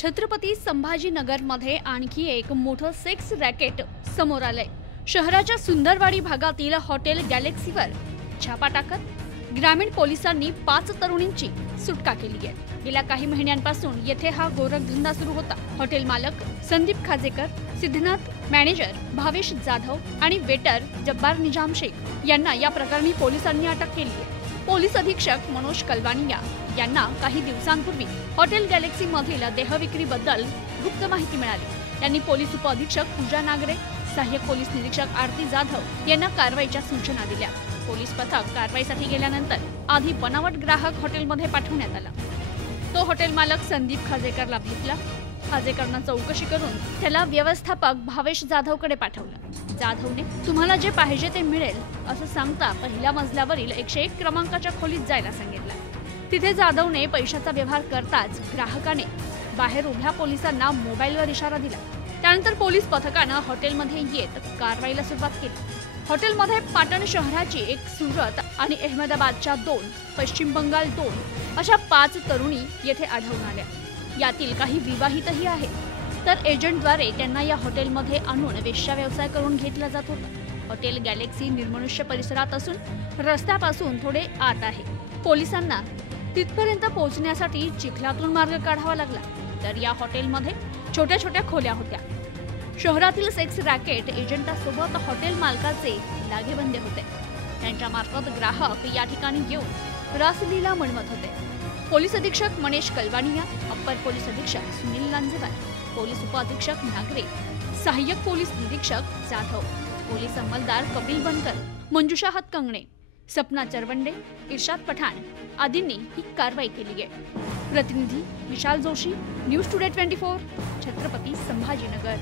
छत्रपती संभाजीनगरमध्ये आणखी एक मोठं सेक्स रॅकेट समोर आलंय। शहराच्या सुंदरवाडी भागातील हॉटेल गॅलेक्सीवर छापा टाकत ग्रामीण पोलिसांनी 5 तरुणींची सुटका केली आहे। गेल्या काही महिन्यांपासून येथे हा गोरखधंदा सुरू होता। हॉटेल मालक संदीप खाजेकर, सिद्धनाथ मॅनेजर भावेश जाधव आणि वेटर जब्बार निजाम शेख यांना या प्रकरणी पोलिसांनी अटक केली आहे। पोलीस अधीक्षक मनोज कलवानिया यांना काही दिवसांपूर्वी हॉटेल गॅलेक्सी मधील देहविक्रीबद्दल गुप्त माहिती मिळाली। त्यांनी पोलीस उपअधीक्षक पूजा नागरे, सहाय्यक पोलीस निरीक्षक आरती जाधव यांना कारवाईच्या सूचना दिल्या। पोलीस पथक कारवाईसाठी गेल्यानंतर आधी बनावट ग्राहक हॉटेलमध्ये पाठवण्यात आला। तो हॉटेल मालक संदीप खाजेकरला भेटला। खाजेकरनं चौकशी करून त्याला व्यवस्थापक भावेश जाधवकडे पाठवलं। जाधवने तुम्हाला जे पाहिजे ते मिळेल असं सांगता पहिल्या मजल्यावरील 101 क्रमांकाच्या खोलीत जायला सांगितलं। तिथे जाधवने पैशाचा व्यवहार करताच ग्राहकाने बाहेर उभ्या पोलिसांना मोबाईलवर इशारा दिला। त्यानंतर पोलीस पथकानं हॉटेलमध्ये येत कारवाईला सुरुवात केली। हॉटेलमध्ये पाटण शहराची 1, सुरत आणि अहमदाबादच्या 2, पश्चिम बंगाल 2 अशा 5 तरुणी येथे आढळून आल्या। यातील काही विवाहितही आहेत, तर एजंटद्वारे त्यांना या हॉटेलमध्ये आणून वेश्या व्यवसाय करून घेतला जात होता। हॉटेल गॅलेक्सी निर्मनुष्य परिसरात असून रस्त्यापासून थोडे आत आहे। पोलिसांना तिथपर्यंत पोहोचण्यासाठी चिखलातून मार्ग काढावा लागला। तर या हॉटेलमध्ये छोट्या छोट्या खोल्या होत्या। शहरातील सेक्स रॅकेट एजंटासोबत हॉटेल मालकाचे लागेबंदे होते। त्यांच्या मार्फत ग्राहक या ठिकाणी येऊन रासलीला मनवत होते। पोलीस अधीक्षक मनीष कलवानिया, अप्पर पोलीस अधीक्षक सुनील लांजेवार, पोलीस उपअधीक्षक नागरे, सहाय्यक पोलीस निरीक्षक जाधव, पोलीस अंमलदार कपिल बनकर, मंजुषा हातकंगणे, सपना चरवंडे, इर्शाद पठाण आदींनी ही कारवाई केली आहे। प्रतिनिधी विशाल जोशी, न्यूज टुडे 24, छत्रपती संभाजीनगर।